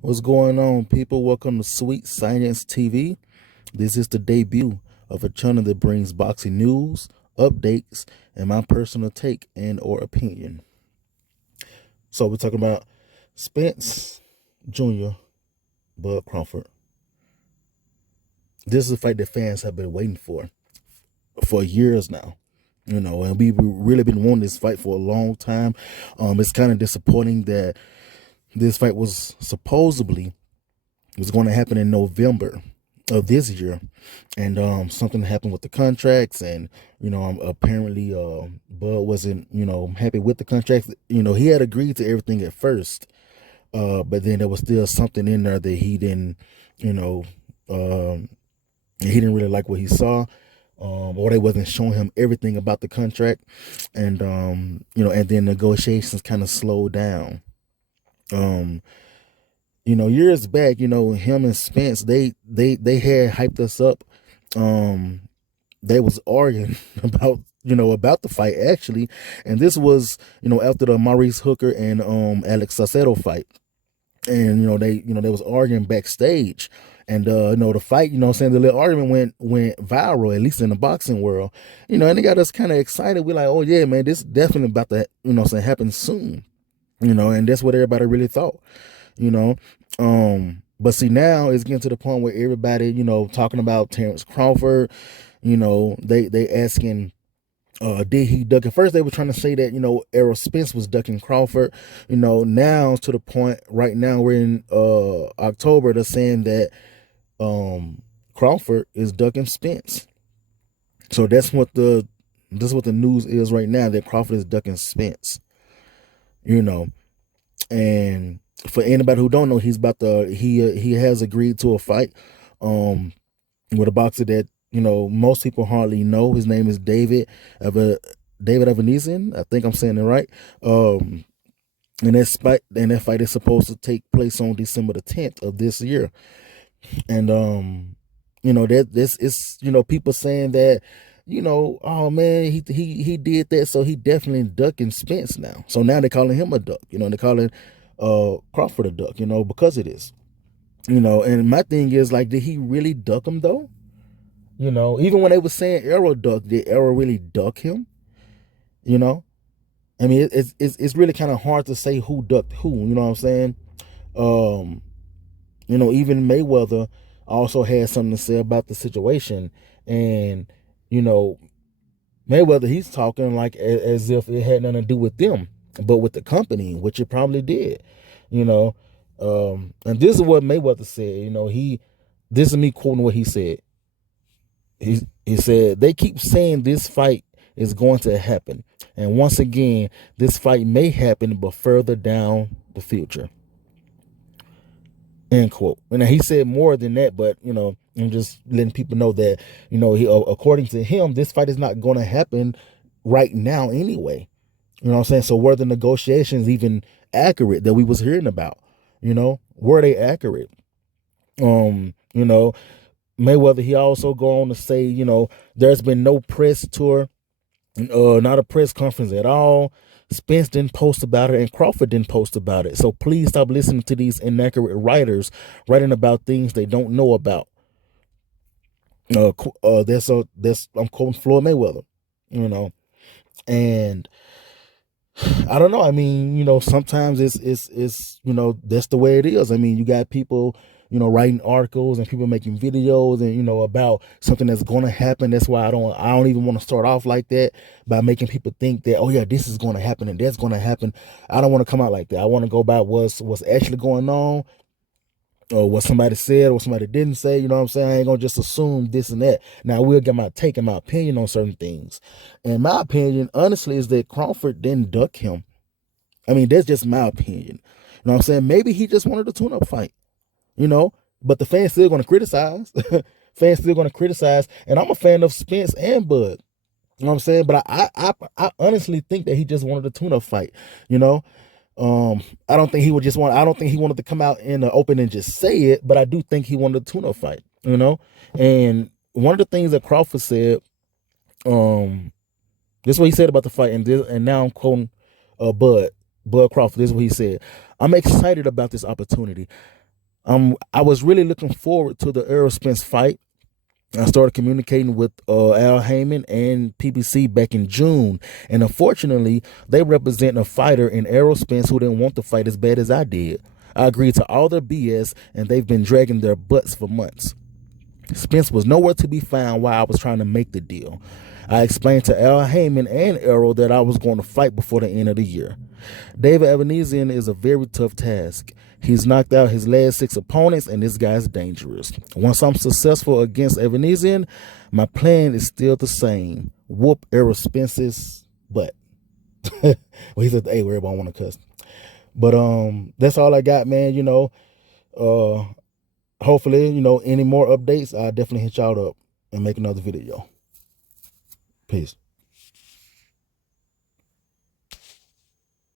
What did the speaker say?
What's going on, people? Welcome to Sweet Science TV. This is the debut of a channel that brings boxing news, updates, and my personal take and or opinion. So we're talking about Spence Jr. Bud Crawford. This is a fight that fans have been waiting for years now. And we've really been wanting this fight for a long time. It's kind of disappointing that this fight was going to happen in November of this year, and something happened with the contracts, and apparently Bud wasn't happy with the contracts. He had agreed to everything at first, but then there was still something in there that he didn't really like what he saw, or they wasn't showing him everything about the contract, and and then negotiations kind of slowed down. Years back, him and Spence, they had hyped us up. They was arguing about the fight actually, and this was after the Maurice Hooker and Alex Saucedo fight, and they was arguing backstage, and the fight, saying the little argument went viral, at least in the boxing world, and they got us kind of excited. We're like, oh yeah, man, this is definitely about to happen soon, and that's what everybody really thought. But see, now it's getting to the point where everybody, talking about Terence Crawford, they asking, did he duck? At first they were trying to say that, Errol Spence was ducking Crawford. Now to the point right now we're in October, they're saying that Crawford is ducking Spence. So that's what the news is right now, that Crawford is ducking Spence. And for anybody who don't know, he has agreed to a fight with a boxer that most people hardly know. His name is David Evanesian. I think I'm saying it right. And that fight is supposed to take place on December the 10th of this year. And that this is people saying that oh man, he did that, so he definitely ducking Spence now. So now they're calling him a duck. They're calling Crawford a duck, because of this. And my thing is, like, did he really duck him though? Even when they were saying Errol duck, did Errol really duck him? I mean, it's really kind of hard to say who ducked who. You know what I'm saying? Even Mayweather also had something to say about the situation, and Mayweather, he's talking like as if it had nothing to do with them, but with the company, which it probably did. And this is what Mayweather said. This is me quoting what he said. He said, they keep saying this fight is going to happen, and once again, this fight may happen, but further down the future. End quote. And he said more than that, but I'm just letting people know that he, according to him, this fight is not going to happen right now anyway. You know what I'm saying? So were the negotiations even accurate that we was hearing about? Were they accurate? Mayweather, he also go on to say, there's been no press tour, not a press conference at all. Spence didn't post about it, and Crawford didn't post about it. So please stop listening to these inaccurate writers writing about things they don't know about. That's I'm quoting Floyd Mayweather, and I don't know. I mean, sometimes it's that's the way it is. I mean, you got people, writing articles and people making videos and about something that's going to happen. That's why I don't even want to start off like that, by making people think that, oh yeah, this is going to happen and that's going to happen. I don't want to come out like that. I want to go by what's actually going on, or what somebody said or what somebody didn't say. You know what I'm saying? I ain't gonna just assume this and that. Now, I will get my take and my opinion on certain things. And my opinion, honestly, is that Crawford didn't duck him. I mean, that's just my opinion. You know what I'm saying? Maybe he just wanted a tune-up fight, but the fans still gonna criticize. Fans still gonna criticize, and I'm a fan of Spence and Bud. You know what I'm saying? But I honestly think that he just wanted a tune-up fight. I don't think he would just want. I don't think he wanted to come out in the open and just say it, but I do think he wanted a tune-up fight. you know. And one of the things that Crawford said, this is what he said about the fight, and now I'm quoting Bud Crawford. This is what he said: "I'm excited about this opportunity. I was really looking forward to the Errol Spence fight. I started communicating with Al Heyman and PBC back in June, and unfortunately, they represent a fighter in Errol Spence who didn't want the fight as bad as I did. I agreed to all their BS, and they've been dragging their butts for months. Spence was nowhere to be found while I was trying to make the deal. I explained to Al Heyman and Errol that I was going to fight before the end of the year. David Evanesian is a very tough task. He's knocked out his last 6 opponents, and this guy's dangerous. Once I'm successful against Evanesian, my plan is still the same. Whoop Errol Spence's butt." Well, he said the A word, but I don't want to cuss. But that's all I got, man. Hopefully, any more updates, I'll definitely hit y'all up and make another video. Peace.